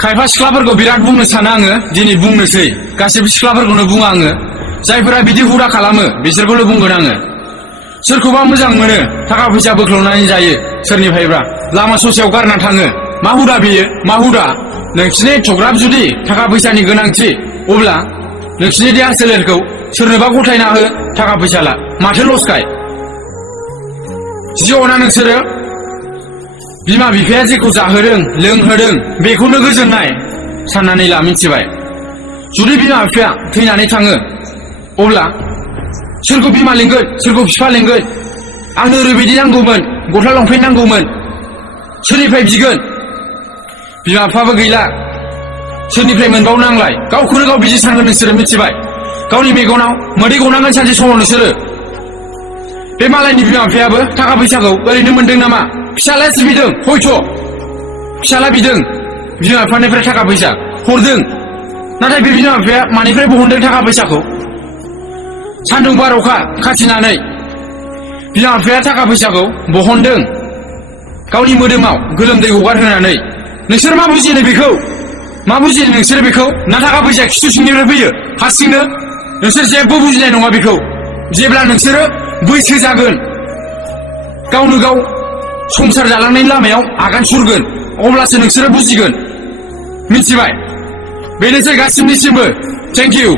खायफा सिख्लाफोरखौ बिराद बुंनो सानो आङो दिनै बुंनोसै गासैबो सिख्लाफोरखौनो बुङा आङो जायफोरा बिदि हुदा खालामो बिसोरखौल' बुंगोन आङो सोरखौबा मोजां मोनो थाखा फैसा बोख्ल'नानै जायो सोरनिफ्रायबा लामा ससेयाव गारना थाङो मा हुदा बेयो मा हुदा नोंसिनि एथ'ग्राब जुदि थाखा फैसानि गोनांथि अब्ला नोंसिनि देहा सोलेरखौ सोरनोबा गथायना हो थाखा फैसा ला माथो लसखाय जिउआवना नोंसोरो बिमा बिफाया जेखौ जाहोदों लोंहोदों बेखौनो गोजोननाय साननानै ला मिथिबाय जुदि बिमा बिफाया थैनानै थाङो अब्ला सोरखौ बिमा लिंगोन सोरखौ बिफा लिंगोन आंनो ओरैबायदि नांगौमोन गस्ला लंपेन्ट नांगौमोन सोरनिफ्राय बिगोन बिमा बिफाबो गैला सोरनिफ्राय मोनबावनो नांलाय गावखौनो गाव बिदि सानगोन नोंसोरो मिथिबाय गावनि मेगनाव मोदै गनांगोन सानसे समाव नोंसोरो बे मालायनि बिमा बिफायाबो थाखा फैसाखौ ओरैनो मोनदों नामा फिसालायासो बिदों हयथ' फिसाला बिदों बिमा बिफानिफ्राय थाखा फैसा हरदों नाथाय बे बिमा बिफाया मानिफ्राय बहनदों थाखा फैसाखौ सान्दुं बार अखा खाथिनानै बिमा बिफाया थाखा फैसाखौ बहनदों गावनि मोदोमाव गोलोमदै हगारहोनानै नोंसोर मा बुजिनो बेखौ मा बुजिनो नोंसोर बेखौ ना थाखा फैसा खिथु सिंनिफ्राय फैयो हारसिंनो नोंसोर जेबो बुजिनाय नङा बेखौ जेब्ला नोंसोरो बैसो जागोन गावनो गाव संसार जालांनायनि लामायाव आगान सुरगोन अब्लासो नोंसोरो बुजिगोन मिथिबाय बेनोसै गासिबनिसिमबो थेंक इउ